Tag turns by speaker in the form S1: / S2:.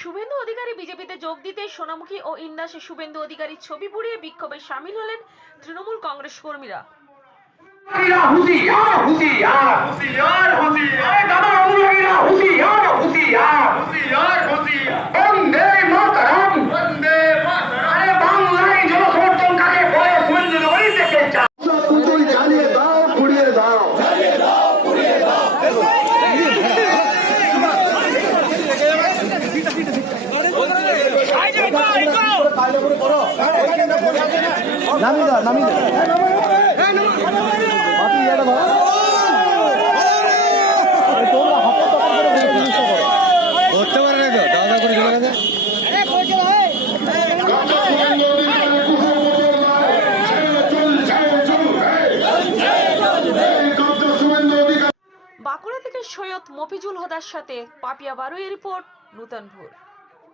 S1: শুভেন্দু অধিকারী বিজেপিতে যোগ দিতে সোনামুখী ও ইন্দাসে শুভেন্দু অধিকারীর ছবি পুড়িয়ে বিক্ষোভে সামিল হলেন তৃণমূল কংগ্রেস কর্মীরা। বাঁকুড়া থেকে সৈয়দ মফিজুল হদার সাথে পাপিয়া বারুই রিপোর্ট নূতন